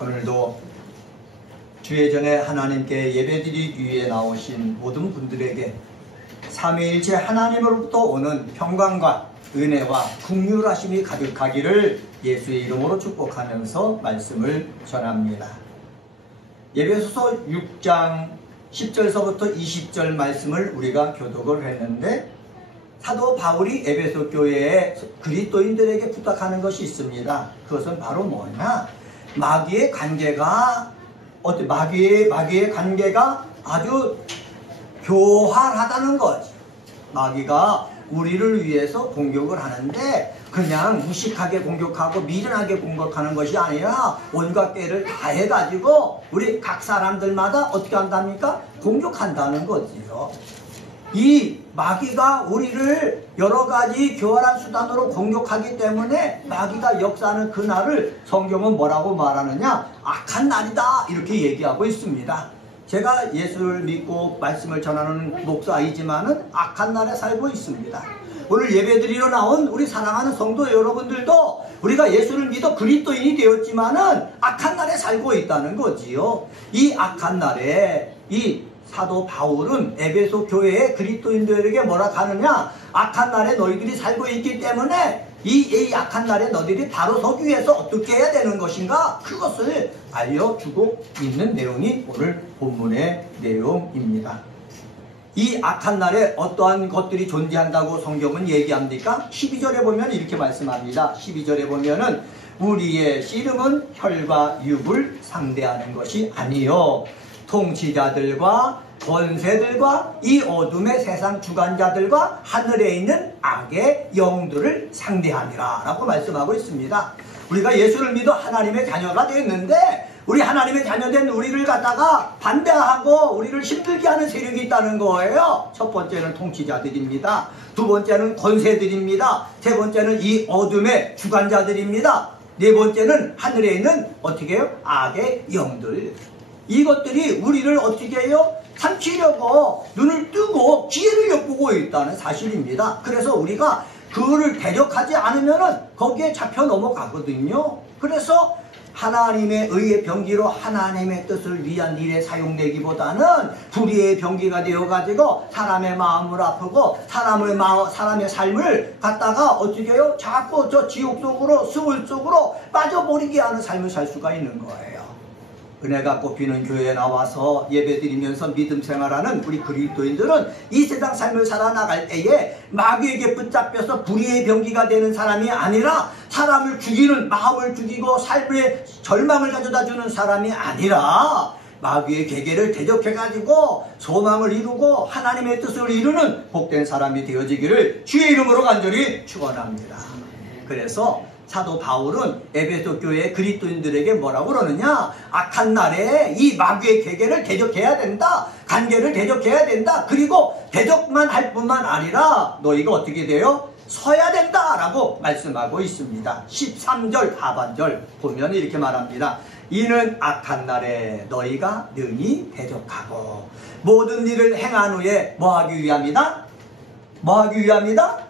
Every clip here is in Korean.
오늘도 주의 전에 하나님께 예배드리기 위해 나오신 모든 분들에게 삼위일체 하나님으로부터 오는 평강과 은혜와 긍휼하심이 가득하기를 예수의 이름으로 축복하면서 말씀을 전합니다. 에베소서 6장 10절서부터 20절 말씀을 우리가 교독을 했는데, 사도 바울이 에베소 교회의 그리스도인들에게 부탁하는 것이 있습니다. 그것은 바로 뭐냐? 마귀의 관계가 아주 교활하다는 거지. 마귀가 우리를 위해서 공격을 하는데 그냥 무식하게 공격하고 미련하게 공격하는 것이 아니라 온갖 깨를 다 해가지고 우리 각 사람들마다 어떻게 한답니까? 공격한다는 거지요. 이 마귀가 우리를 여러 가지 교활한 수단으로 공격하기 때문에 마귀가 역사하는 그날을 성경은 뭐라고 말하느냐? 악한 날이다, 이렇게 얘기하고 있습니다. 제가 예수를 믿고 말씀을 전하는 목사이지만은 악한 날에 살고 있습니다. 오늘 예배드리러 나온 우리 사랑하는 성도 여러분들도 우리가 예수를 믿어 그리스도인이 되었지만은 악한 날에 살고 있다는 거지요. 이 악한 날에 이 사도 바울은 에베소 교회의 그리스도인들에게 뭐라 하느냐? 악한 날에 너희들이 살고 있기 때문에 이 악한 날에 너희들이 바로 서기 위해서 어떻게 해야 되는 것인가? 그것을 알려주고 있는 내용이 오늘 본문의 내용입니다. 이 악한 날에 어떠한 것들이 존재한다고 성경은 얘기합니까? 12절에 보면 이렇게 말씀합니다. 12절에 보면은 우리의 씨름은 혈과 육을 상대하는 것이 아니요 통치자들과 권세들과 이 어둠의 세상 주관자들과 하늘에 있는 악의 영들을 상대하니라 라고 말씀하고 있습니다. 우리가 예수를 믿어 하나님의 자녀가 되었는데 우리 하나님의 자녀된 우리를 갖다가 반대하고 우리를 힘들게 하는 세력이 있다는 거예요. 첫 번째는 통치자들입니다. 두 번째는 권세들입니다. 세 번째는 이 어둠의 주관자들입니다. 네 번째는 하늘에 있는 어떻게 해요? 악의 영들. 이것들이 우리를 어떻게 해요? 삼키려고 눈을 뜨고 기회를 엿보고 있다는 사실입니다. 그래서 우리가 그거를 대적하지 않으면은 거기에 잡혀 넘어가거든요. 그래서 하나님의 의의 병기로 하나님의 뜻을 위한 일에 사용되기보다는 불의의 병기가 되어가지고 사람의 마음을 아프고 사람의 삶을 갖다가 어떻게 해요? 자꾸 저 지옥 속으로 스물 속으로 빠져버리게 하는 삶을 살 수가 있는 거예요. 은혜가 꽃피는 교회에 나와서 예배드리면서 믿음 생활하는 우리 그리스도인들은 이 세상 삶을 살아나갈 때에 마귀에게 붙잡혀서 불의의 병기가 되는 사람이 아니라 사람을 죽이는, 마음을 죽이고 삶의 절망을 가져다주는 사람이 아니라 마귀의 계계를 대적해가지고 소망을 이루고 하나님의 뜻을 이루는 복된 사람이 되어지기를 주의 이름으로 간절히 축원합니다. 그래서 사도 바울은 에베소 교회의 그리스도인들에게 뭐라고 그러느냐? 악한 날에 이 마귀의 계계를 대적해야 된다. 관계를 대적해야 된다. 그리고 대적만 할 뿐만 아니라 너희가 어떻게 돼요? 서야 된다 라고 말씀하고 있습니다. 13절 하반절 보면 이렇게 말합니다. 이는 악한 날에 너희가 능히 대적하고 모든 일을 행한 후에 뭐하기 위함이다? 뭐하기 위함이다?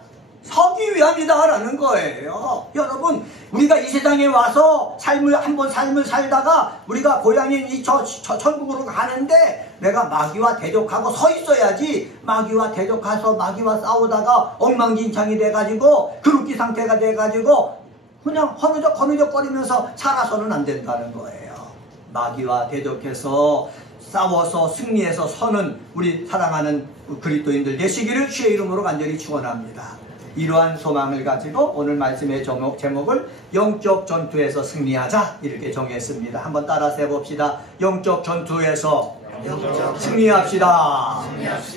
서기 위함이다 라는 거예요. 여러분, 우리가 이 세상에 와서 한번 삶을 살다가 우리가 고향인 이 천국으로 가는데 내가 마귀와 대적하고 서 있어야지, 마귀와 대적해서 마귀와 싸우다가 엉망진창이 돼가지고 그룹기 상태가 돼가지고 그냥 허느적거리면서 살아서는 안 된다는 거예요. 마귀와 대적해서 싸워서 승리해서 서는 우리 사랑하는 그리스도인들 되시기를 주의 이름으로 간절히 축원합니다. 이러한 소망을 가지고 오늘 말씀의 제목을 영적 전투에서 승리하자 이렇게 정했습니다. 한번 따라서 해봅시다. 영적 전투에서 승리합시다.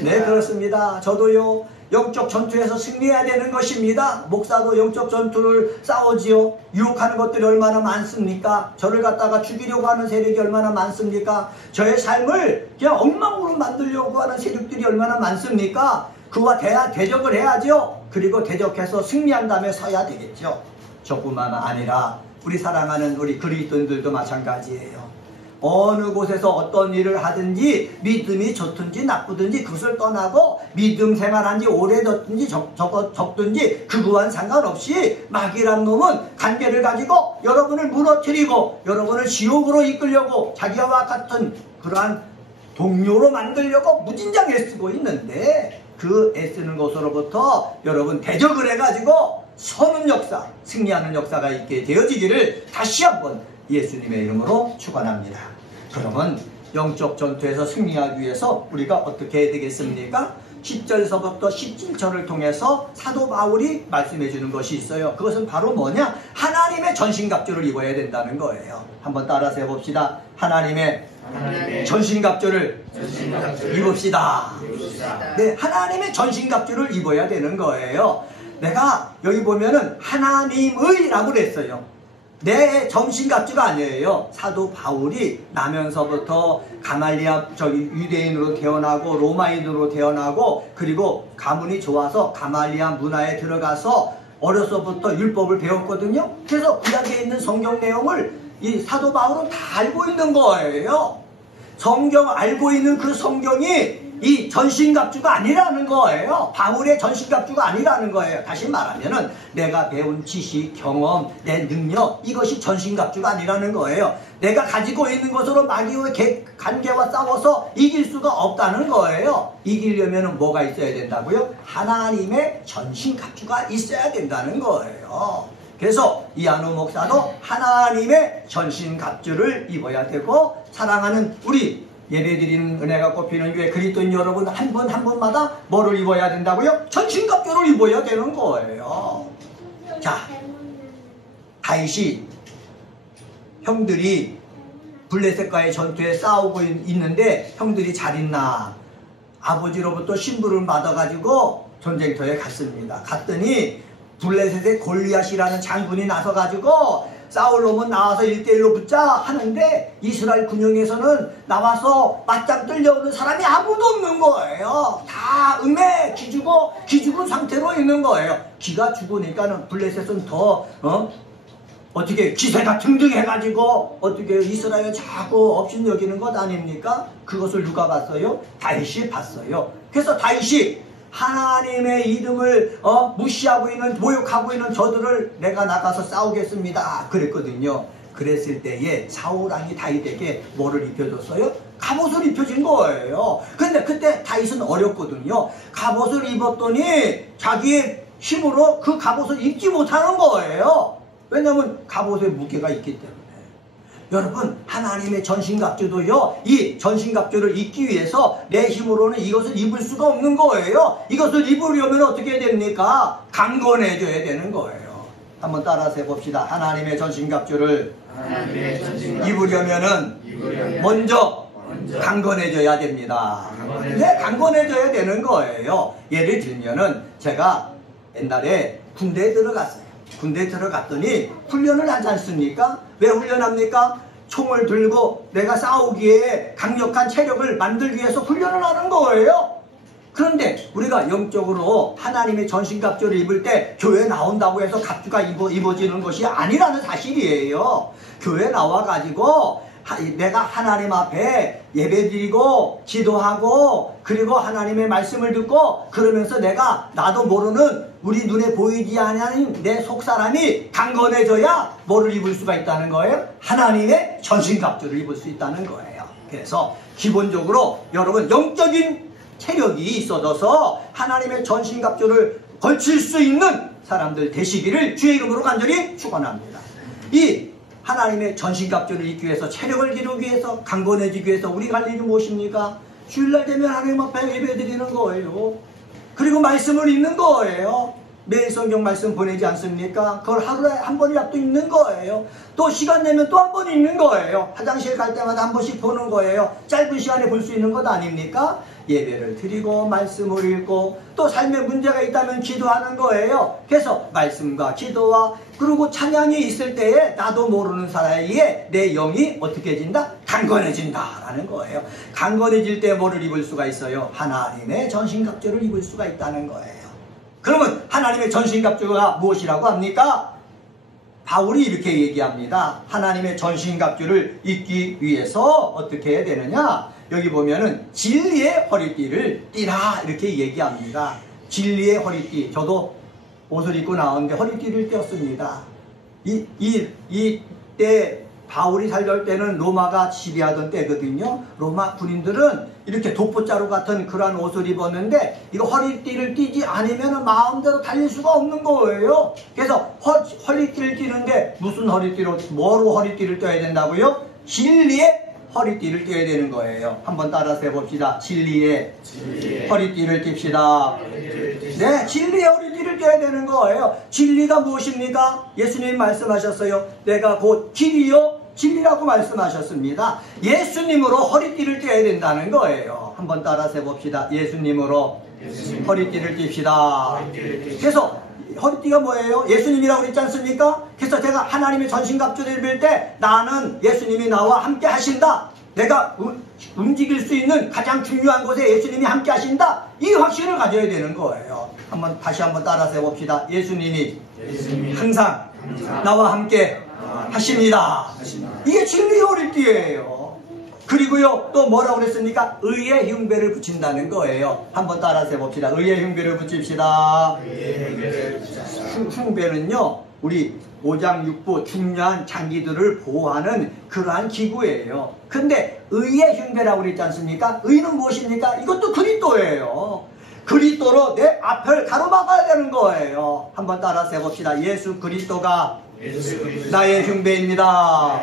네, 그렇습니다. 저도요 영적 전투에서 승리해야 되는 것입니다. 목사도 영적 전투를 싸우지요. 유혹하는 것들이 얼마나 많습니까? 저를 갖다가 죽이려고 하는 세력이 얼마나 많습니까? 저의 삶을 그냥 엉망으로 만들려고 하는 세력들이 얼마나 많습니까? 그와 대적을 해야죠. 그리고 대적해서 승리한 다음에 서야 되겠죠. 저뿐만 아니라 우리 사랑하는 우리 그리스도인들도 마찬가지예요. 어느 곳에서 어떤 일을 하든지 믿음이 좋든지 나쁘든지 그것을 떠나고 믿음 생활한 지 오래됐든지 적든지 그거와는 상관없이 마귀란 놈은 관계를 가지고 여러분을 무너뜨리고 여러분을 지옥으로 이끌려고 자기와 같은 그러한 동료로 만들려고 무진장 애쓰고 있는데 그 애쓰는 것으로부터 여러분 대적을 해가지고 서는 역사, 승리하는 역사가 있게 되어지기를 다시 한번 예수님의 이름으로 축원합니다. 그러면 영적 전투에서 승리하기 위해서 우리가 어떻게 해야 되겠습니까? 10절서부터 17절을 통해서 사도 바울이 말씀해 주는 것이 있어요. 그것은 바로 뭐냐? 하나님의 전신갑주를 입어야 된다는 거예요. 한번 따라서 해봅시다. 하나님의 전신갑주를 입읍시다. 네, 하나님의 전신갑주를 입어야 되는 거예요. 내가 여기 보면은 하나님의 라고 그랬어요. 내 전신갑주가 아니에요. 사도 바울이 나면서부터 가말리아 유대인으로 태어나고 로마인으로 태어나고 그리고 가문이 좋아서 가말리아 문화에 들어가서 어려서부터 율법을 배웠거든요. 그래서 구약에 있는 성경 내용을 이 사도 바울은 다 알고 있는 거예요. 성경 알고 있는 그 성경이 이 전신갑주가 아니라는 거예요. 바울의 전신갑주가 아니라는 거예요. 다시 말하면은 내가 배운 지식, 경험, 내 능력 이것이 전신갑주가 아니라는 거예요. 내가 가지고 있는 것으로 마귀의 관계와 싸워서 이길 수가 없다는 거예요. 이기려면 뭐가 있어야 된다고요? 하나님의 전신갑주가 있어야 된다는 거예요. 그래서 이한우 목사도 하나님의 전신갑주를 입어야 되고 사랑하는 우리 예배드리는 은혜가 꼽히는 교회 그리스도인 여러분 한 분 한 분마다 뭐를 입어야 된다고요? 전신갑주를 입어야 되는 거예요. 자, 다윗이 형들이 블레셋과의 전투에 싸우고 있는데 형들이 잘 있나? 아버지로부터 신부를 받아가지고 전쟁터에 갔습니다. 갔더니 블레셋의 골리앗이라는 장군이 나서가지고 싸울 놈은 나와서 1대1로 붙자 하는데 이스라엘 군영에서는 나와서 맞짱 끌려오는 사람이 아무도 없는 거예요. 다 음에 기죽은 상태로 있는 거예요. 기가 죽으니까는 블레셋은 더 어떻게 기세가 등등해가지고 어떻게 이스라엘 자꾸 업신여기는 것 아닙니까? 그것을 누가 봤어요? 다윗이 봤어요. 그래서 다윗이 하나님의 이름을 무시하고 있는 모욕하고 있는 저들을 내가 나가서 싸우겠습니다 그랬거든요. 그랬을 때에 사울왕이 다윗에게 뭐를 입혀줬어요? 갑옷을 입혀준 거예요. 근데 그때 다윗은 어렸거든요. 갑옷을 입었더니 자기의 힘으로 그 갑옷을 입지 못하는 거예요. 왜냐하면 갑옷에 무게가 있기 때문에. 여러분 하나님의 전신갑주도요 이 전신갑주를 입기 위해서 내 힘으로는 이것을 입을 수가 없는 거예요. 이것을 입으려면 어떻게 됩니까? 강건해져야 되는 거예요. 한번 따라서 해봅시다. 하나님의 전신갑주를 입으려면은 먼저 강건해져야 됩니다. 네, 강건해져야 되는 거예요. 예를 들면은 제가 옛날에 군대에 들어갔어요. 군대에 들어갔더니 훈련을 하지 않습니까? 왜 훈련합니까? 총을 들고 내가 싸우기에 강력한 체력을 만들기 위해서 훈련을 하는 거예요. 그런데 우리가 영적으로 하나님의 전신갑주를 입을 때 교회 나온다고 해서 갑주가 입어지는 것이 아니라는 사실이에요. 교회 나와가지고 내가 하나님 앞에 예배드리고 기도하고 그리고 하나님의 말씀을 듣고 그러면서 내가 나도 모르는 우리 눈에 보이지 않는 내 속사람이 강건해져야 뭐를 입을 수가 있다는 거예요? 하나님의 전신갑주를 입을 수 있다는 거예요. 그래서 기본적으로 여러분 영적인 체력이 있어져서 하나님의 전신갑주를 걸칠 수 있는 사람들 되시기를 주의 이름으로 간절히 축원합니다. 이 하나님의 전신갑주를 입기 위해서 체력을 기르기 위해서 강건해지기 위해서 우리가 할 일이 무엇입니까? 주일날 되면 하나님 앞에 예배드리는 거예요. 그리고 말씀을 읽는 거예요. 매일 성경 말씀 보내지 않습니까? 그걸 하루에 한 번이라도 읽는 거예요. 또 시간 내면 또 한 번 읽는 거예요. 화장실 갈 때마다 한 번씩 보는 거예요. 짧은 시간에 볼 수 있는 것 아닙니까? 예배를 드리고 말씀을 읽고 또 삶에 문제가 있다면 기도하는 거예요. 그래서 말씀과 기도와 그리고 찬양이 있을 때에 나도 모르는 사이에 내 영이 어떻게 해진다? 강건해진다 라는 거예요. 강건해질 때 뭐를 입을 수가 있어요? 하나님의 전신갑주를 입을 수가 있다는 거예요. 그러면 하나님의 전신갑주가 무엇이라고 합니까? 바울이 이렇게 얘기합니다. 하나님의 전신갑주를 입기 위해서 어떻게 해야 되느냐? 여기 보면은 진리의 허리띠를 띠라 이렇게 얘기합니다. 진리의 허리띠. 저도 옷을 입고 나왔는데 허리띠를 띄었습니다. 이때 바울이 살던 때는 로마가 지배하던 때거든요. 로마 군인들은 이렇게 독보자루 같은 그러한 옷을 입었는데 이거 허리띠를 띠지 않으면 마음대로 달릴 수가 없는 거예요. 그래서 허리띠를 띠는데 무슨 허리띠로, 뭐로 허리띠를 떼야 된다고요? 진리의 허리띠를 떼야 되는 거예요. 한번 따라서 해봅시다. 진리의 허리띠를 띨시다. 네, 진리의 허리띠를 떼야 되는 거예요. 진리가 무엇입니까? 예수님 말씀하셨어요. 내가 곧 길이요 진리라고 말씀하셨습니다. 예수님으로 허리띠를 떼야 된다는 거예요. 한번 따라서 해봅시다. 예수님으로 허리띠를 띨시다. 그래서 허리띠가 뭐예요? 예수님이라고 그랬지 않습니까? 그래서 제가 하나님의 전신갑주를 입을 때 나는 예수님이 나와 함께 하신다. 내가 움직일 수 있는 가장 중요한 곳에 예수님이 함께 하신다. 이 확신을 가져야 되는 거예요. 다시 한번 따라서 해봅시다. 예수님이 항상 나와 함께 하십니다. 이게 진리의 허리띠예요. 그리고요, 또 뭐라고 그랬습니까? 의의 흉배를 붙인다는 거예요. 한번 따라서 해봅시다. 의의 흉배를 붙입시다. 흉배는요, 우리 오장육부 중요한 장기들을 보호하는 그러한 기구예요. 근데 의의 흉배라고 그랬지 않습니까? 의는 무엇입니까? 이것도 그리스도예요. 그리스도로 내 앞을 가로막아야 되는 거예요. 한번 따라서 해봅시다. 예수 그리스도가 나의 흉배입니다.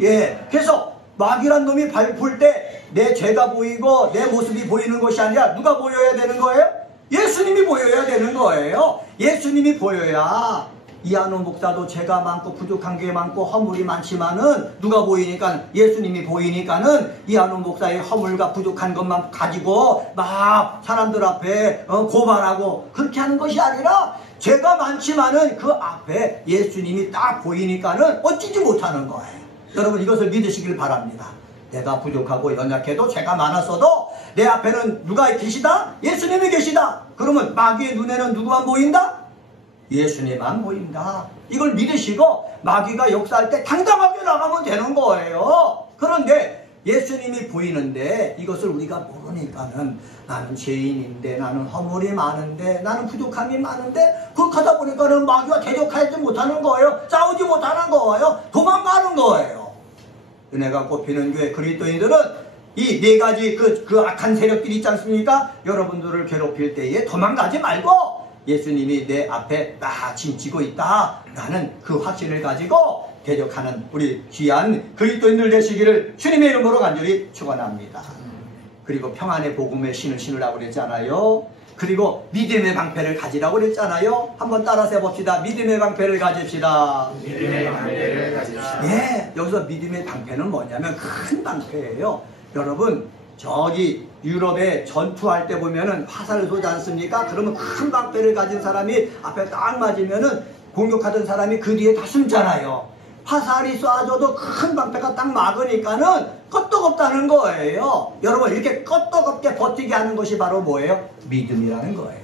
예, 그래서 마귀란 놈이 볼 때 내 죄가 보이고 내 모습이 보이는 것이 아니라 누가 보여야 되는 거예요? 예수님이 보여야 되는 거예요. 예수님이 보여야 이한호 목사도 죄가 많고 부족한 게 많고 허물이 많지만은 누가 보이니까 예수님이 보이니까는 이한호 목사의 허물과 부족한 것만 가지고 막 사람들 앞에 고발하고 그렇게 하는 것이 아니라 죄가 많지만은 그 앞에 예수님이 딱 보이니까는 어찌지 못하는 거예요. 여러분 이것을 믿으시길 바랍니다. 내가 부족하고 연약해도 죄가 많았어도 내 앞에는 누가 계시다? 예수님이 계시다. 그러면 마귀의 눈에는 누구만 보인다? 예수님만 보인다. 이걸 믿으시고 마귀가 역사할 때 당당하게 나가면 되는 거예요. 그런데 예수님이 보이는데 이것을 우리가 모르니까는 나는 죄인인데 나는 허물이 많은데 나는 부족함이 많은데 그렇게 하다 보니까는 마귀와 대적하지 못하는 거예요. 싸우지 못하는 거예요. 도망가는 거예요. 은혜가 꽃피는 교회 그리스도인들은 이 네 가지 그 악한 세력들이 있지 않습니까? 여러분들을 괴롭힐 때에 도망가지 말고 예수님이 내 앞에 딱 짐지고 있다. 라는 그 확신을 가지고 대적하는 우리 귀한 그리스도인들 되시기를 주님의 이름으로 간절히 축원합니다. 그리고 평안의 복음의 신을 신으라고 그랬잖아요. 그리고 믿음의 방패를 가지라고 그랬잖아요. 한번 따라서 해봅시다. 믿음의 방패를 가집시다. 믿음의 방패를 가집시다. 예, 여기서 믿음의 방패는 뭐냐면 큰 방패예요. 여러분 저기 유럽에 전투할 때 보면은 화살을 쏘지 않습니까? 그러면 큰 방패를 가진 사람이 앞에 딱 맞으면은 공격하던 사람이 그 뒤에 다 숨잖아요. 화살이 쏴줘도 큰 방패가 딱 막으니까는 끄떡없다는 거예요. 여러분 이렇게 끄떡없게 버티게 하는 것이 바로 뭐예요? 믿음이라는 거예요.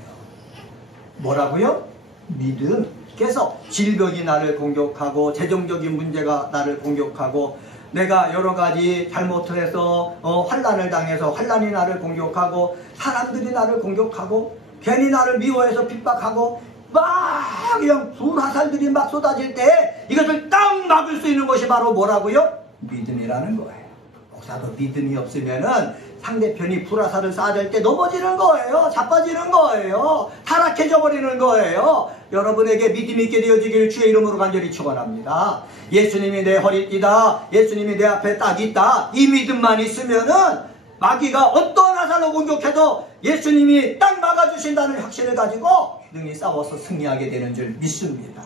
뭐라고요? 믿음. 그래서 질병이 나를 공격하고 재정적인 문제가 나를 공격하고 내가 여러 가지 잘못을 해서 환난을 당해서 환난이 나를 공격하고 사람들이 나를 공격하고 괜히 나를 미워해서 핍박하고 막 그냥 불화살들이 막 쏟아질 때 이것을 딱 막을 수 있는 것이 바로 뭐라고요? 믿음이라는 거예요. 목사도 믿음이 없으면은 상대편이 불화살을 쏴댈 때 넘어지는 거예요. 자빠지는 거예요. 타락해져 버리는 거예요. 여러분에게 믿음 있게 되어지길 주의 이름으로 간절히 축원합니다. 예수님이 내 허리띠다. 예수님이 내 앞에 딱 있다. 이 믿음만 있으면은 마귀가 어떤 화살로 공격해도 예수님이 딱 막아주신다는 확신을 가지고 능히 싸워서 승리하게 되는 줄 믿습니다.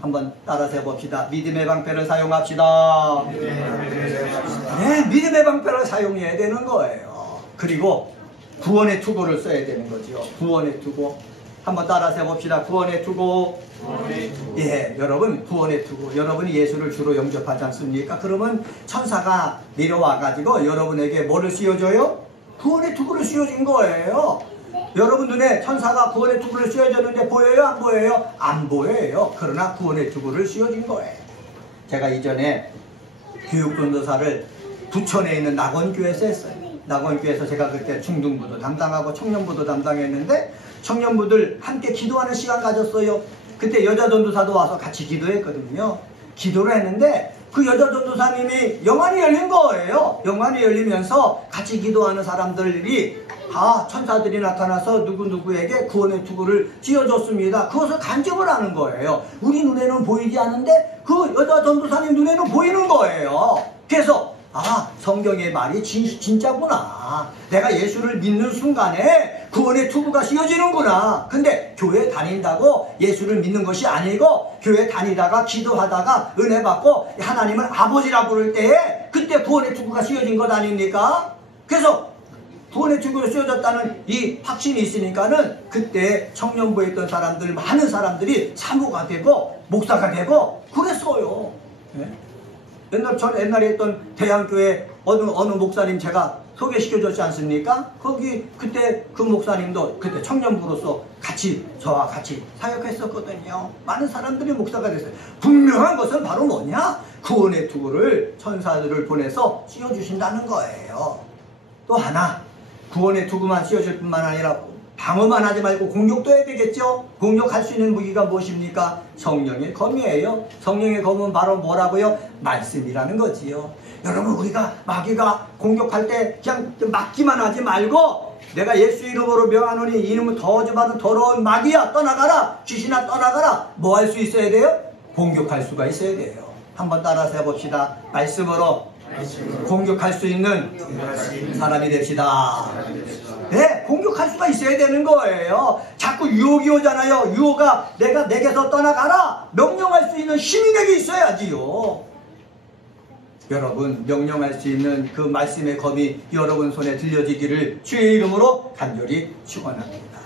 한번 따라서 해봅시다. 믿음의 방패를 사용합시다. 네, 믿음의 방패를 사용해야 되는 거예요. 그리고 구원의 투구를 써야 되는 거죠. 구원의 투구. 한번 따라서 해봅시다. 구원의 투구. 예, 여러분 구원의 투구. 여러분이 예수를 주로 영접하지 않습니까? 그러면 천사가 내려와가지고 여러분에게 뭐를 씌워줘요? 구원의 투구를 씌워준 거예요. 여러분 눈에 천사가 구원의 투구를 씌워줬는데 보여요? 안 보여요? 안 보여요. 그러나 구원의 투구를 씌워준 거예요. 제가 이전에 교육전도사를 부천에 있는 낙원교회에서 했어요. 낙원교회에서 제가 그때 중등부도 담당하고 청년부도 담당했는데 청년부들 함께 기도하는 시간 가졌어요. 그때 여자 전도사도 와서 같이 기도했거든요. 기도를 했는데 그 여자 전도사님이 영안이 열린 거예요. 영안이 열리면서 같이 기도하는 사람들이 천사들이 나타나서 누구누구에게 구원의 투구를 씌워줬습니다. 그것을 간증을 하는 거예요. 우리 눈에는 보이지 않는데 그 여자 전도사님 눈에는 보이는 거예요. 그래서 성경의 말이 진짜구나. 내가 예수를 믿는 순간에 구원의 투구가 씌워지는구나. 근데 교회 다닌다고 예수를 믿는 것이 아니고 교회 다니다가 기도하다가 은혜 받고 하나님을 아버지라 부를 때에 그때 구원의 투구가 씌워진 것 아닙니까? 그래서 구원의 투구가 씌워졌다는 이 확신이 있으니까는 그때 청년부에 있던 사람들, 많은 사람들이 사모가 되고 목사가 되고 그랬어요. 네? 옛날에 있던 대양교회 어느 목사님 제가 소개시켜줬지 않습니까? 그때 그 목사님도 그때 청년부로서 저와 같이 사역했었거든요. 많은 사람들이 목사가 됐어요. 분명한 것은 바로 뭐냐? 구원의 투구를 천사들을 보내서 씌워주신다는 거예요. 또 하나, 구원의 투구만 씌워줄 뿐만 아니라 방어만 하지 말고 공격도 해야 되겠죠? 공격할 수 있는 무기가 무엇입니까? 성령의 검이에요. 성령의 검은 바로 뭐라고요? 말씀이라는 거지요. 여러분, 우리가 마귀가 공격할 때 그냥 막기만 하지 말고 내가 예수 이름으로 명하노니 이름은 더러운 더러운 마귀야 떠나가라, 귀신아 떠나가라. 뭐 할 수 있어야 돼요? 공격할 수가 있어야 돼요. 한번 따라서 해봅시다. 말씀으로 공격할 수 있는 사람이 됩시다. 네, 공격할 수가 있어야 되는 거예요. 자꾸 유혹이 오잖아요. 유혹아, 내가 내게서 떠나가라. 명령할 수 있는 힘이 내게 있어야지요. 여러분, 명령할 수 있는 그 말씀의 검이 여러분 손에 들려지기를 주의 이름으로 간절히 축원합니다.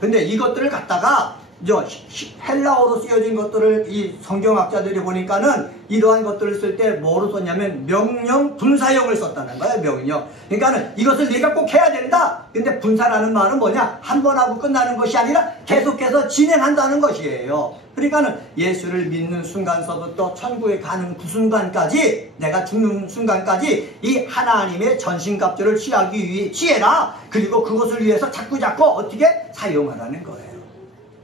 근데 이것들을 갖다가 헬라어로 쓰여진 것들을 이 성경학자들이 보니까는 이러한 것들을 쓸 때 뭐로 썼냐면 명령 분사형을 썼다는 거예요. 명령. 그러니까는 이것을 네가 꼭 해야 된다. 근데 분사라는 말은 뭐냐? 한 번 하고 끝나는 것이 아니라 계속해서 진행한다는 것이에요. 그러니까는 예수를 믿는 순간서부터 천국에 가는 그 순간까지, 내가 죽는 순간까지 이 하나님의 전신갑주를 취해라. 그리고 그것을 위해서 자꾸 어떻게 사용하라는 거예요.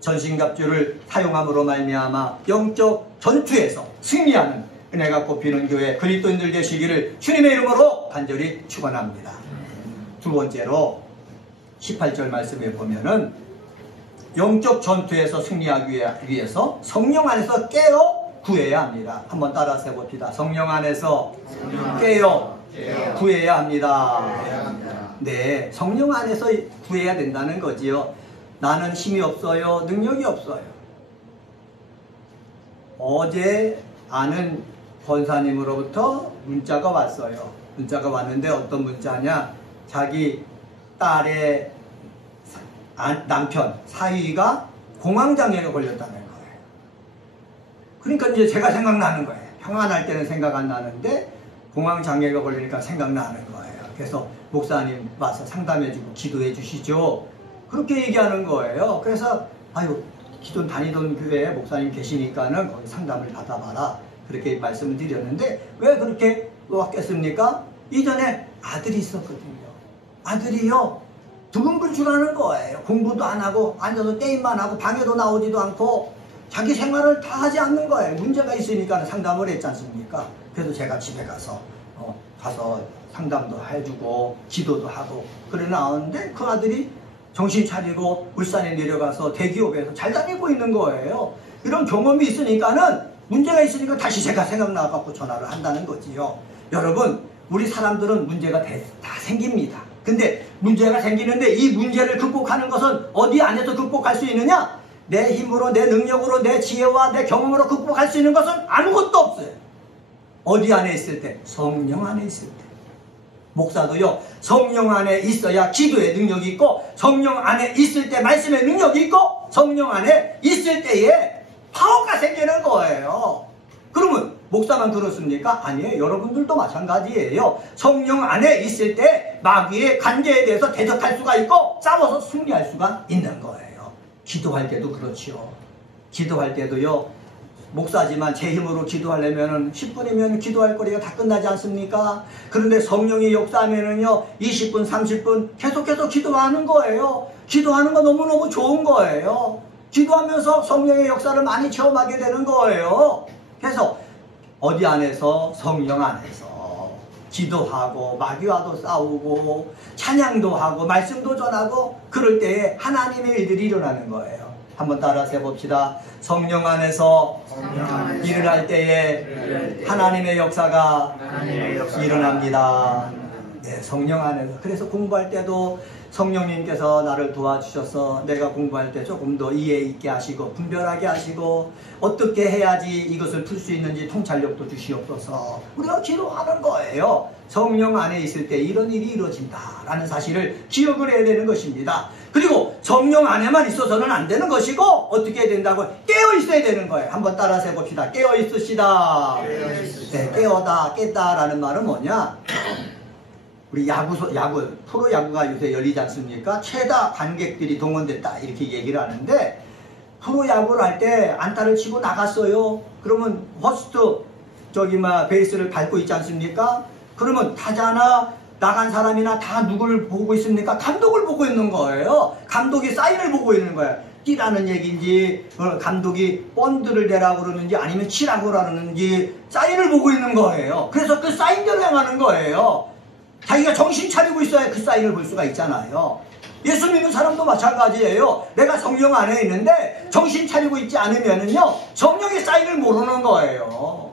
전신갑주를 사용함으로 말미암아 영적 전투에서 승리하는 은혜가 꼽히는 교회 그리스도인들 되시기를 주님의 이름으로 간절히 축원합니다. 두 번째로 18절 말씀에 보면은 영적 전투에서 승리하기 위해서 성령 안에서 깨어 구해야 합니다. 한번 따라서 해봅시다. 성령 안에서 깨어 구해야 합니다. 네, 성령 안에서 구해야 된다는 거지요. 나는 힘이 없어요. 능력이 없어요. 어제 아는 권사님으로부터 문자가 왔어요. 문자가 왔는데 어떤 문자냐? 자기 딸의 남편 사위가 공황장애가 걸렸다는 거예요. 그러니까 이제 제가 생각나는 거예요. 평안할 때는 생각 안 나는데 공황장애가 걸리니까 생각나는 거예요. 그래서 목사님 와서 상담해주고 기도해 주시죠. 그렇게 얘기하는 거예요. 그래서 기존 다니던 교회에 목사님 계시니까는 거기 상담을 받아봐라. 그렇게 말씀을 드렸는데 왜 그렇게 왔겠습니까? 이전에 아들이 있었거든요. 아들이요, 두근불출하는 거예요. 공부도 안 하고 앉아서 게임만 하고 방에도 나오지도 않고 자기 생활을 다 하지 않는 거예요. 문제가 있으니까 상담을 했지 않습니까? 그래서 제가 집에 가서 상담도 해주고 기도도 하고 그래 나오는데 그 아들이 정신 차리고 울산에 내려가서 대기업에서 잘 다니고 있는 거예요. 이런 경험이 있으니까는 문제가 있으니까 다시 제가 생각나갖고 전화를 한다는 거지요. 여러분, 우리 사람들은 문제가 다 생깁니다. 근데 문제가 생기는데 이 문제를 극복하는 것은 어디 안에서 극복할 수 있느냐? 내 힘으로, 내 능력으로, 내 지혜와 내 경험으로 극복할 수 있는 것은 아무것도 없어요. 어디 안에 있을 때? 성령 안에 있을 때. 목사도요, 성령 안에 있어야 기도의 능력이 있고, 성령 안에 있을 때 말씀의 능력이 있고, 성령 안에 있을 때에 파워가 생기는 거예요. 그러면 목사만 그렇습니까? 아니에요. 여러분들도 마찬가지예요. 성령 안에 있을 때 마귀의 관계에 대해서 대적할 수가 있고 싸워서 승리할 수가 있는 거예요. 기도할 때도 그렇죠. 기도할 때도요. 목사지만 제 힘으로 기도하려면 10분이면 기도할 거리가 다 끝나지 않습니까? 그런데 성령이 역사하면은요 20분 30분 계속해서 기도하는 거예요. 기도하는 거 너무너무 좋은 거예요. 기도하면서 성령의 역사를 많이 체험하게 되는 거예요. 그래서 어디 안에서? 성령 안에서 기도하고 마귀와도 싸우고 찬양도 하고 말씀도 전하고 그럴 때에 하나님의 일들이 일어나는 거예요. 한번 따라서 해봅시다. 성령 안에서 일을 할 때에 하나님의 역사가 일어납니다. 네, 성령 안에서. 그래서 공부할 때도 성령님께서 나를 도와주셔서 내가 공부할 때 조금 더 이해 있게 하시고 분별하게 하시고 어떻게 해야지 이것을 풀 수 있는지 통찰력도 주시옵소서. 우리가 기도하는 거예요. 성령 안에 있을 때 이런 일이 이루어진다라는 사실을 기억을 해야 되는 것입니다. 그리고 성령 안에만 있어서는 안 되는 것이고 어떻게 해야 된다고? 깨어 있어야 되는 거예요. 한번 따라서 해봅시다. 깨어 있으시다. 네, 깨어다, 깼다라는 말은 뭐냐? 우리 프로야구가 요새 열리지 않습니까? 최다 관객들이 동원됐다 이렇게 얘기를 하는데 프로야구를 할 때 안타를 치고 나갔어요. 그러면 퍼스트 베이스를 밟고 있지 않습니까? 그러면 타자나 나간 사람이나 다 누구를 보고 있습니까? 감독을 보고 있는 거예요. 감독이 사인을 보고 있는 거예요. 뛰라는 얘기인지 감독이 번드를 대라고 그러는지 아니면 치라고 그러는지 사인을 보고 있는 거예요. 그래서 그 사인대로 행하는 거예요. 자기가 정신 차리고 있어야 그 사인을 볼 수가 있잖아요. 예수 믿는 사람도 마찬가지예요. 내가 성령 안에 있는데 정신 차리고 있지 않으면은요 성령의 사인을 모르는 거예요.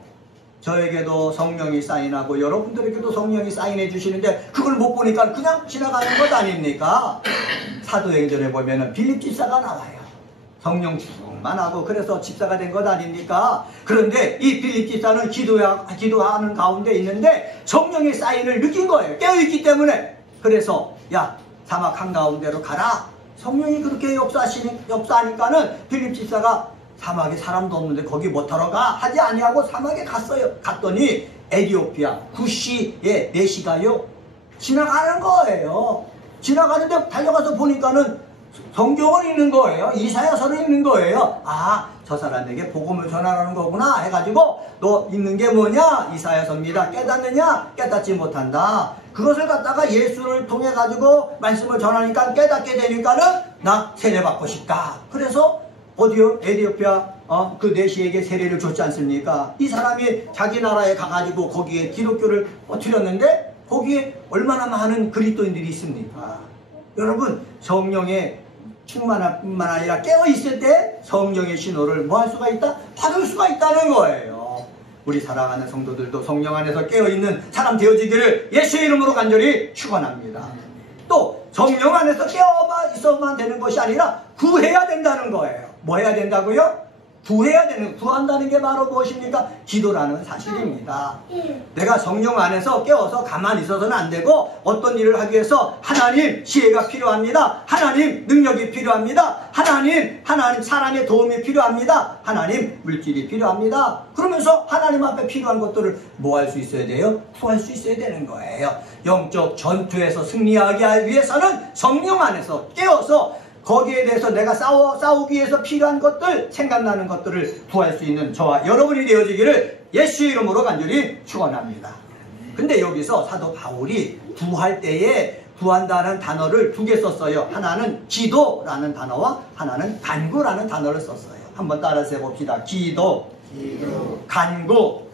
저에게도 성령이 사인하고 여러분들에게도 성령이 사인해 주시는데 그걸 못 보니까 그냥 지나가는 것 아닙니까? 사도행전에 보면은 빌립 집사가 나와요. 성령 충만 하고 그래서 집사가 된 것 아닙니까? 그런데 이 빌립 집사는 기도하는 가운데 있는데 성령의 사인을 느낀 거예요. 깨어있기 때문에. 그래서 야 사막 한가운데로 가라. 성령이 그렇게 역사하니까는 빌립 집사가 사막에 사람도 없는데 거기 못하러 가 하지 아니하고 사막에 갔어요. 갔더니 에티오피아 구시의 내시가요 지나가는 거예요. 지나가는데 달려가서 보니까는 성경을 읽는 거예요. 이사야서를 읽는 거예요. 아, 저 사람에게 복음을 전하라는 거구나 해가지고 너 읽는 게 뭐냐? 이사야서입니다. 깨닫느냐? 깨닫지 못한다. 그것을 갖다가 예수를 통해 가지고 말씀을 전하니까 깨닫게 되니까는 나 세례받고 싶다. 그래서 어디요? 에티오피아 그 내시에게 세례를 줬지 않습니까? 이 사람이 자기 나라에 가가지고 거기에 기독교를 퍼뜨렸는데 거기에 얼마나 많은 그리스도인들이 있습니까? 여러분 성령의 충만할 뿐만 아니라 깨어있을 때 성령의 신호를 뭐 할 수가 있다? 받을 수가 있다는 거예요. 우리 사랑하는 성도들도 성령 안에서 깨어있는 사람 되어지기를 예수의 이름으로 간절히 축원합니다. 또 성령 안에서 깨어만 있어만 되는 것이 아니라 구해야 된다는 거예요. 뭐 해야 된다고요? 구한다는 게 바로 무엇입니까? 기도라는 사실입니다. 내가 성령 안에서 깨어서 가만히 있어서는 안 되고 어떤 일을 하기 위해서 하나님 지혜가 필요합니다. 하나님 능력이 필요합니다. 하나님 사람의 도움이 필요합니다. 하나님 물질이 필요합니다. 그러면서 하나님 앞에 필요한 것들을 뭐 할 수 있어야 돼요? 구할 수 있어야 되는 거예요. 영적 전투에서 승리하기 위해서는 성령 안에서 깨어서 거기에 대해서 내가 싸우기 위해서 필요한 것들, 생각나는 것들을 구할 수 있는 저와 여러분이 되어지기를 예수의 이름으로 간절히 축원합니다. 근데 여기서 사도 바울이 구할 때에 구한다는 단어를 두 개 썼어요. 하나는 기도라는 단어와 하나는 간구라는 단어를 썼어요. 한번 따라서 해봅시다. 기도. 간구.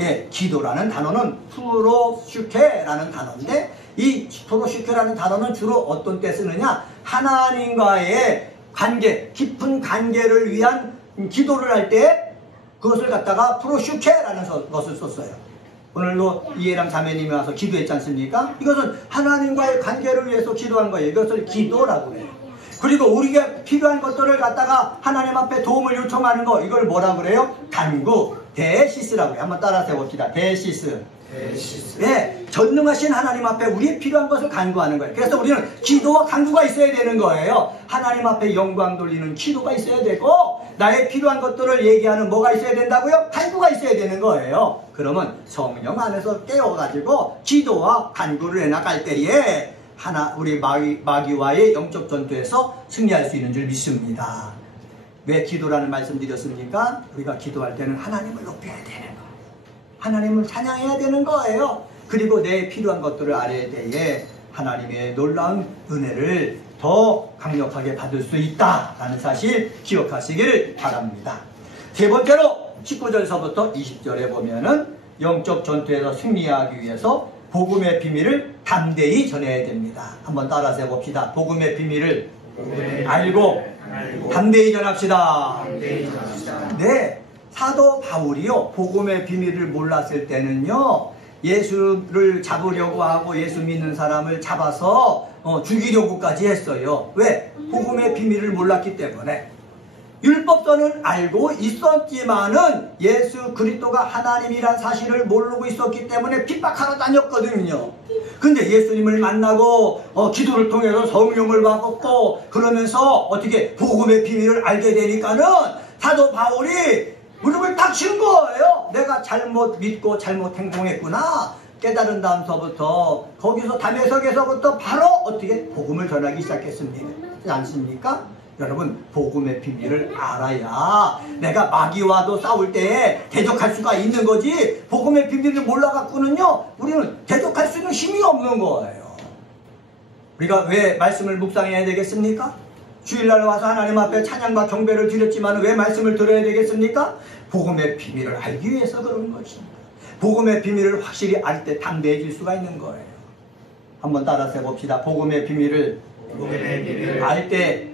예, 기도라는 단어는 프로슈케라는 단어인데 이 프로슈케라는 단어는 주로 어떤 때 쓰느냐? 하나님과의 관계, 깊은 관계를 위한 기도를 할 때 그것을 갖다가 프로슈케라는 것을 썼어요. 오늘도 이해랑 자매님이 와서 기도했지 않습니까? 이것은 하나님과의 관계를 위해서 기도한 거예요. 이것을 기도라고 해요. 그리고 우리가 필요한 것들을 갖다가 하나님 앞에 도움을 요청하는 거, 이걸 뭐라고 그래요? 간구, 데시스라고 해요. 한번 따라서 해봅시다. 데시스. 네, 전능하신 하나님 앞에 우리의 필요한 것을 간구하는 거예요. 그래서 우리는 기도와 간구가 있어야 되는 거예요. 하나님 앞에 영광 돌리는 기도가 있어야 되고 나의 필요한 것들을 얘기하는 뭐가 있어야 된다고요? 간구가 있어야 되는 거예요. 그러면 성령 안에서 깨워가지고 기도와 간구를 해나갈 때에 우리 마귀와의 영적 전투에서 승리할 수 있는 줄 믿습니다. 왜 기도라는 말씀 드렸습니까? 우리가 기도할 때는 하나님을 높여야 되는 거예요. 하나님을 찬양해야 되는 거예요. 그리고 내 필요한 것들을 알아야 되에 하나님의 놀라운 은혜를 더 강력하게 받을 수 있다라는 사실 기억하시기를 바랍니다. 세 번째로 19절서부터 20절에 보면은 영적 전투에서 승리하기 위해서 복음의 비밀을 담대히 전해야 됩니다. 한번 따라서 해봅시다. 복음의 비밀을 알고 담대히 전합시다. 네, 사도 바울이요, 복음의 비밀을 몰랐을 때는요, 예수를 잡으려고 하고 예수 믿는 사람을 잡아서 죽이려고까지 했어요. 왜? 복음의 비밀을 몰랐기 때문에. 율법서는 알고 있었지만은 예수 그리스도가 하나님이란 사실을 모르고 있었기 때문에 핍박하러 다녔거든요. 근데 예수님을 만나고 기도를 통해서 성령을 받았고 그러면서 어떻게 복음의 비밀을 알게 되니까는 사도 바울이 무릎을 딱 친 거예요. 내가 잘못 믿고 잘못 행동했구나 깨달은 다음서부터 거기서 담에석에서부터 바로 어떻게 복음을 전하기 시작했습니다. 그렇지 않습니까? 여러분, 복음의 비밀을 알아야 내가 마귀와도 싸울 때 대적할 수가 있는 거지, 복음의 비밀을 몰라갖고는요 우리는 대적할 수 있는 힘이 없는 거예요. 우리가 왜 말씀을 묵상해야 되겠습니까? 주일날 와서 하나님 앞에 찬양과 경배를 드렸지만 왜 말씀을 들어야 되겠습니까? 복음의 비밀을 알기 위해서 그런 것입니다. 복음의 비밀을 확실히 알 때 담대해질 수가 있는 거예요. 한번 따라서 해봅시다. 복음의 비밀을 알 때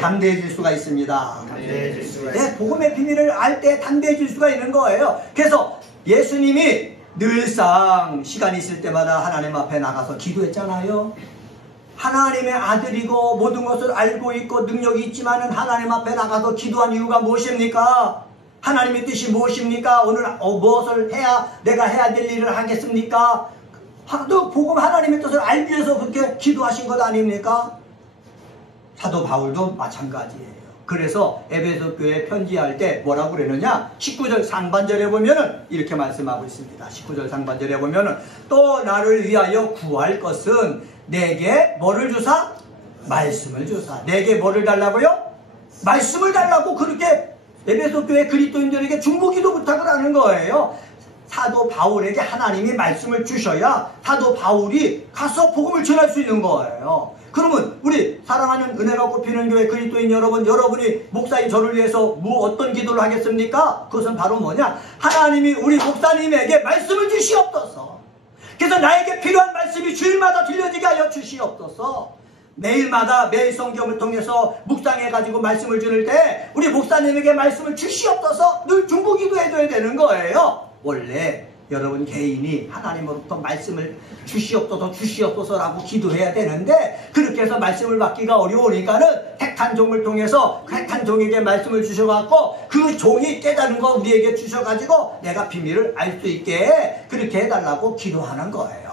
담대해질 수가 있습니다. 네, 복음의 비밀을 알 때 담대해질 수가 있는 거예요. 그래서 예수님이 늘상 시간 있을 때마다 하나님 앞에 나가서 기도했잖아요. 하나님의 아들이고 모든 것을 알고 있고 능력이 있지만은 하나님 앞에 나가서 기도한 이유가 무엇입니까? 하나님의 뜻이 무엇입니까? 오늘 무엇을 해야 내가 해야 될 일을 하겠습니까? 또 복음 하나님의 뜻을 알기 위해서 그렇게 기도하신 것 아닙니까? 사도 바울도 마찬가지예요. 그래서 에베소 교회에 편지할 때 뭐라고 그랬느냐? 19절 상반절에 보면은 이렇게 말씀하고 있습니다. 19절 상반절에 보면은 또 나를 위하여 구할 것은 내게 뭐를 주사? 말씀을 주사. 내게 뭐를 달라고요? 말씀을 달라고 그렇게 에베소 교회 그리스도인들에게 중보기도 부탁을 하는 거예요. 사도 바울에게 하나님이 말씀을 주셔야 사도 바울이 가서 복음을 전할 수 있는 거예요. 그러면 우리 사랑하는 은혜가 꽃피는 교회 그리스도인 여러분이 목사인 저를 위해서 어떤 기도를 하겠습니까? 그것은 바로 뭐냐? 하나님이 우리 목사님에게 말씀을 주시옵소서. 그래서 나에게 필요한 말씀이 주일마다 들려지게 하여 주시옵소서. 매일마다 매일 성경을 통해서 묵상해가지고 말씀을 들을 때 우리 목사님에게 말씀을 주시옵소서 늘 중보기도 해줘야 되는 거예요. 원래 여러분 개인이 하나님으로부터 말씀을 주시옵소서라고 기도해야 되는데 그렇게 해서 말씀을 받기가 어려우니까는 택한 종을 통해서 택한 종에게 말씀을 주셔갖고 그 종이 깨달은 거 우리에게 주셔가지고 내가 비밀을 알 수 있게 그렇게 해달라고 기도하는 거예요.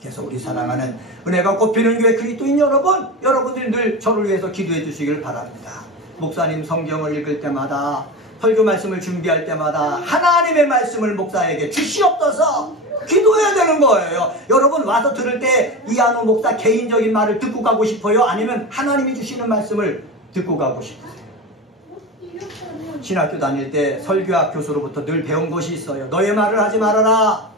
그래서 우리 사랑하는 은혜가 꽃피는 교회 그리스도인 여러분들이 늘 저를 위해서 기도해 주시길 바랍니다. 목사님 성경을 읽을 때마다 설교 말씀을 준비할 때마다 하나님의 말씀을 목사에게 주시옵소서 기도해야 되는 거예요. 여러분 와서 들을 때 이한우 목사 개인적인 말을 듣고 가고 싶어요? 아니면 하나님이 주시는 말씀을 듣고 가고 싶어요? 신학교 다닐 때 설교학 교수로부터 늘 배운 것이 있어요. 너의 말을 하지 말아라.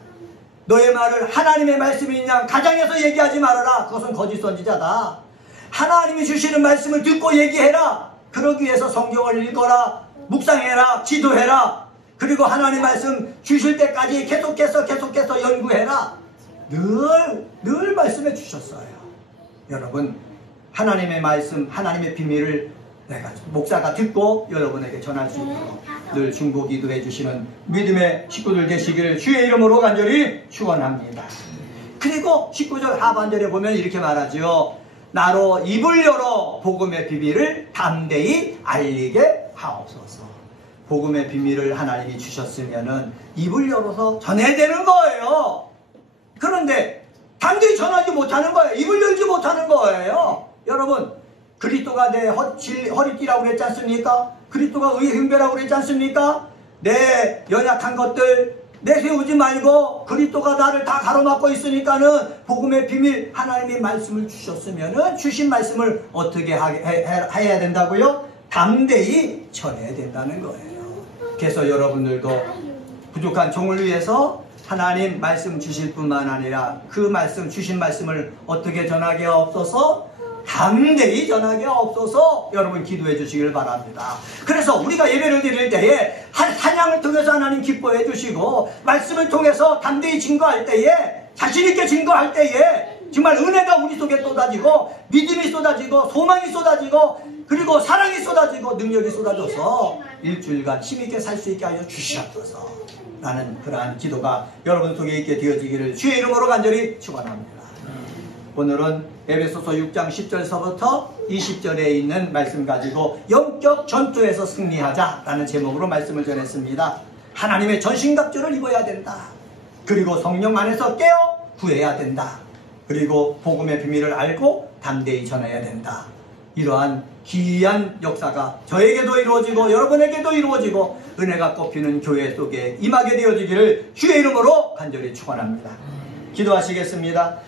너의 말을 하나님의 말씀이 있냐 가정에서 얘기하지 말아라. 그것은 거짓 선지자다. 하나님이 주시는 말씀을 듣고 얘기해라. 그러기 위해서 성경을 읽어라. 묵상해라. 기도해라. 그리고 하나님 말씀 주실 때까지 계속해서 연구해라. 늘 말씀해 주셨어요. 여러분 하나님의 말씀 하나님의 비밀을 내가 목사가 듣고 여러분에게 전할 수 있도록 늘 중보기도해 주시는 믿음의 식구들 되시기를 주의 이름으로 간절히 축원합니다. 그리고 19절 하반절에 보면 이렇게 말하죠. 나로 입을 열어 복음의 비밀을 담대히 알리게 하옵소서. 복음의 비밀을 하나님이 주셨으면은 입을 열어서 전해야 되는 거예요. 그런데 담대히 전하지 못하는 거예요. 입을 열지 못하는 거예요. 여러분 그리스도가 내 허리띠라고 그랬지 않습니까? 그리스도가 의의 흉배라고 그랬지 않습니까? 내 연약한 것들 내세우지 말고 그리스도가 나를 다 가로막고 있으니까는 복음의 비밀 하나님의 말씀을 주셨으면은 주신 말씀을 어떻게 해야 된다고요? 담대히 전해야 된다는 거예요. 그래서 여러분들도 부족한 종을 위해서 하나님 말씀 주실 뿐만 아니라 그 말씀 주신 말씀을 어떻게 전하게 없어서 담대히 전하게 없어서 여러분 기도해 주시길 바랍니다. 그래서 우리가 예배를 드릴 때에 찬양을 통해서 하나님 기뻐해 주시고 말씀을 통해서 담대히 증거할 때에 자신 있게 증거할 때에 정말 은혜가 우리 속에 쏟아지고 믿음이 쏟아지고 소망이 쏟아지고 그리고 사랑이 쏟아지고 능력이 쏟아져서 일주일간 힘있게 살 수 있게 하여 주시옵소서. 라는 그러한 기도가 여러분 속에 있게 되어지기를 주의 이름으로 간절히 축원합니다. 오늘은 에베소서 6장 10절서부터 20절에 있는 말씀 가지고 영적 전투에서 승리하자라는 제목으로 말씀을 전했습니다. 하나님의 전신갑주를 입어야 된다. 그리고 성령 안에서 깨어 구해야 된다. 그리고 복음의 비밀을 알고 담대히 전해야 된다. 이러한 기이한 역사가 저에게도 이루어지고 여러분에게도 이루어지고 은혜가 꼽히는 교회 속에 임하게 되어지기를 주의 이름으로 간절히 축원합니다. 기도하시겠습니다.